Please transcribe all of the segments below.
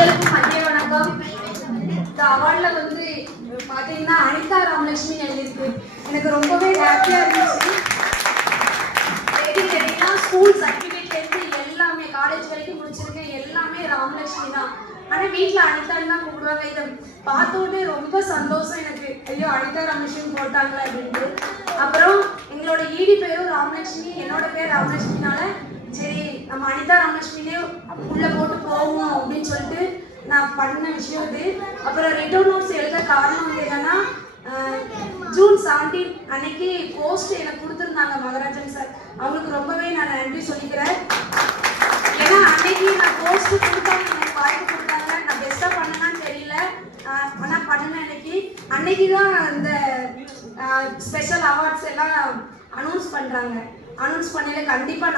அனைவருக்கும் மதிய வணக்கம். இந்த அவார்ட்ல வந்து பாத்தீங்கன்னா அனிதா ராமலட்சுமி எழுதிருக்கு. எனக்கு ரொம்பவே ஹாப்பியா இருந்துச்சு. ஸ்கூல் சர்டிபிகேட்ல இருந்து எல்லாமே காலேஜ் வரைக்கும் முடிச்சிருக்கேன், எல்லாமே ராமலட்சுமி தான். ஆனா வீட்டுல அனிதான்னு தான் கூப்பிடுவாங்க. இதை பார்த்தோன்னே ரொம்ப சந்தோஷம் எனக்கு. ஐயோ அனிதா ராமலட்சுமி போட்டாங்களே அப்படின்ட்டு. அப்புறம் எங்களோட ஈடி பேரும் ராமலட்சுமி, என்னோட பேர் ராமலட்சுமினால சரி நம்ம அனிதா ராமலட்சுமிலே உள்ள போட்டு போவோம் அப்படின்னு சொல்லிட்டு நான் பண்ண விஷயம் இது. அப்புறம் ரிட்டர்ன் நோட்ஸ் எழுத காரணம் வந்து என்னன்னா, ஜூன் 17 அன்னைக்கு போஸ்ட் எனக்கு கொடுத்துருந்தாங்க மகராஜன் சார். அவங்களுக்கு ரொம்பவே நான் நன்றி சொல்லிக்கிறேன். ஏன்னா அன்னைக்கு நான் போஸ்ட் கொடுத்தாங்க, எனக்கு வாய்ப்பு கொடுத்தாங்க. நான் பெஸ்ட்டாக பண்ணேன்னு தெரியல, ஆனால் பண்ணினேன். அன்னைக்கு தான் இந்த ஸ்பெஷல் அவார்ட்ஸ் எல்லாம் அனௌன்ஸ் பண்ணுறாங்க. அனௌன்ஸ் பண்ணல கண்டிப்பாக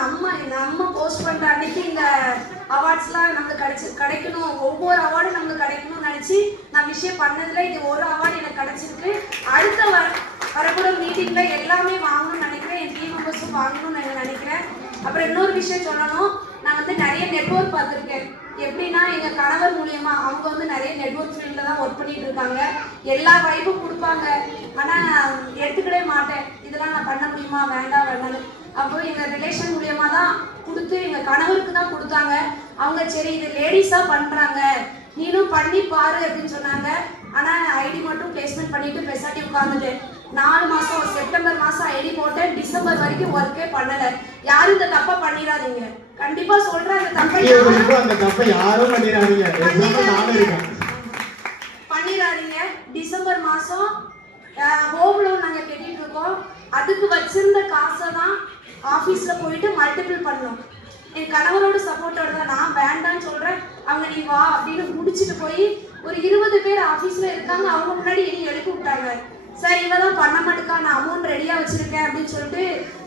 நம்ம போஸ்ட் பண்ணுற அன்னைக்கு இந்த அவார்ட்ஸ்லாம் நம்மளுக்கு கிடைக்கணும், ஒவ்வொரு அவார்டும் நம்மளுக்கு கிடைக்கணும்னு நினச்சி நான் விஷயம் பண்ணதில் இது ஒரு அவார்டு எனக்கு கிடைச்சிருக்கு. அடுத்த வரக்கூட மீட்டிங்கில் எல்லாமே வாங்கணும்னு நினைக்கிறேன், என் டீம் மெம்பர்ஸும் வாங்கணும்னு நினைக்கிறேன். அப்புறம் இன்னொரு விஷயம் சொல்லணும், நான் வந்து நிறைய நெட்வொர்க் பார்த்துருக்கேன். எப்படின்னா எங்கள் கணவர் மூலியமா அவங்க வந்து நிறைய நெட்வொர்க் ஃபீல்டில் தான் ஒர்க் பண்ணிட்டு இருக்காங்க. எல்லா வாய்ப்பும் கொடுப்பாங்க, ஆனால் எடுத்துக்கிடவே மாட்டேன். இதெல்லாம் நான் பண்ண முடியுமா வேண்டாம் வேண்டாம். அப்போ எங்கள் ரிலேஷன் மூலியமா தான் கொடுத்து எங்கள் கணவருக்கு தான் கொடுத்தாங்க. அவங்க சரி இது லேடிஸாக பண்ணுறாங்க, நீனும் பண்ணி பாரு அப்படின்னு சொன்னாங்க. ஆனால் ஐடி மட்டும் பிளேஸ்மெண்ட் பண்ணிட்டு பெசாட்டி உட்காந்துட்டேன். 4 மாதம் செப்டம்பர் மாதம் ஐடி போட்டேன், டிசம்பர் வரைக்கும் ஒர்க்கே பண்ணலை. யாரும் இந்த தப்பா பண்ணிடாதீங்க, கண்டிப்பா சொல்றேன். அந்த தப்பை யாரும் பண்ணிடாதீங்க. டிசம்பர் மாதம் ஹோம் லோன் நாங்கள் கட்டிட்டு இருக்கோம். அதுக்கு வச்சிருந்த காசை தான் ஆஃபீஸில் போயிட்டு மல்டிபிள் பண்ணோம். என் கணவரோட சப்போர்ட்டோட தான். நான் வேண்டான்னு சொல்கிறேன், அவங்க நீ வா அப்படின்னு முடிச்சுட்டு போய் ஒரு 20 பேர் ஆஃபீஸில் இருக்காங்க. அவங்க முன்னாடி என்னை எழுப்பி விட்டாங்க. சார் இவ தான் பண்ண மாட்டேக்கா, நான் அமௌண்ட் ரெடியாக வச்சுருக்கேன் அப்படின்னு சொல்லிட்டு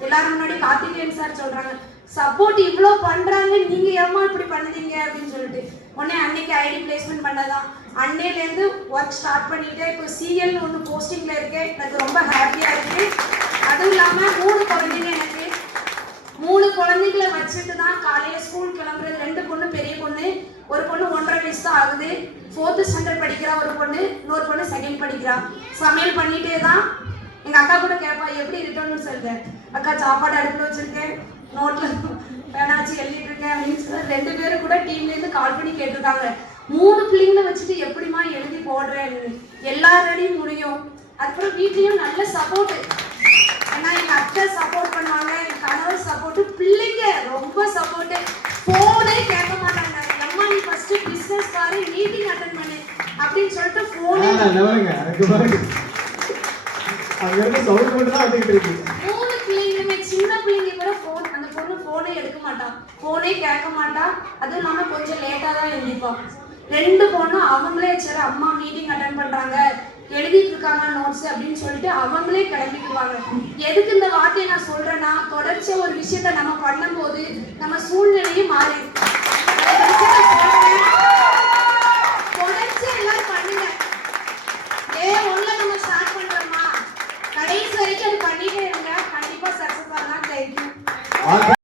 எல்லாரும் முன்னாடி கார்த்திகேயன் சார் சொல்கிறாங்க. சப்போர்ட் இவ்வளோ பண்ணுறாங்க, நீங்கள் ஏமா இப்படி பண்ணுதீங்க அப்படின்னு சொல்லிட்டு உடனே அன்னைக்கு ஐடி பிளேஸ்மெண்ட் பண்ணதான். அன்னையிலேருந்து ஒர்க் ஸ்டார்ட் பண்ணிட்டேன். இப்போ சிஎல்னு ஒன்று போஸ்டிங்கில் இருக்கேன். எனக்கு ரொம்ப ஹாப்பியாக இருக்குது. அதுவும் இல்லாமல் 3 குழந்தைங்க எனக்கு. 3 குழந்தைங்களை வச்சுட்டு தான் காலையில் ஸ்கூல் கிளம்புறது. 2 பொண்ணு பெரிய பொண்ணு, ஒரு பொண்ணு 1.5 வயசு தான் ஆகுது. 4th ஸ்டாண்டர்ட் படிக்கிறா ஒரு பொண்ணு, இன்னொரு பொண்ணு 2nd படிக்கிறா. சமையல் பண்ணிட்டே தான் எங்கள் அக்கா கூட கேட்பா எப்படி ரிட்டர்ன்னு சொல்லிட்டேன். அக்கா சாப்பாடு அடுப்பில் வச்சுருக்கேன், நோட்டில் பேனா வச்சு எழுதிட்டு இருக்கேன் அப்படின்னு சொல்லி 2 பேரும் கூட டீம்லேருந்து கால் பண்ணி கேட்டிருக்காங்க. 3 பிள்ளைங்களை வச்சுட்டு எப்படிமா எழுதி போடுறேன்னு. எல்லாரையும் முடியும். அதுக்கப்புறம் வீட்லேயும் நல்ல சப்போர்ட்டு. ஏன்னா எங்கள் அத்தை சப்போர்ட் பண்ணுவாங்க, என் கணவர் சப்போர்ட்டு, பிள்ளைங்க ரொம்ப சப்போர்ட்டு. ஃபோனே கேட்க மாட்டாங்க. அம்மா நீ ஃபர்ஸ்ட் பிஸ்னஸ் பாரு, மீட்டிங் அட்டெண்ட் பண்ணு அப்படின்னு சொல்லிட்டு ஃபோனே 3 பிள்ளைங்களுமே சின்ன பிள்ளைங்க கூட ஃபோன். அந்த பொண்ணு ஃபோனே எடுக்க மாட்டான், ஃபோனே கேட்க மாட்டான். அதுவும் இல்லாமல் கொஞ்சம் லேட்டாக தான் எழுதிப்பான். 2 பொண்ணு அவங்களே சரி அம்மா மீட்டிங் அட்டெண்ட் பண்ணுறாங்க, எழுதிட்டு இருக்காங்க நோட்ஸ் அப்படின்னு சொல்லிட்டு அவங்களே கிளம்பிடுவாங்க. எதுக்கு இந்த வார்த்தையை நான் சொல்றேன்னா, தொடர்ச்சியா ஒரு விஷயத்த நம்ம பண்ணும்போது நம்ம சூழ்நிலையும் மாறி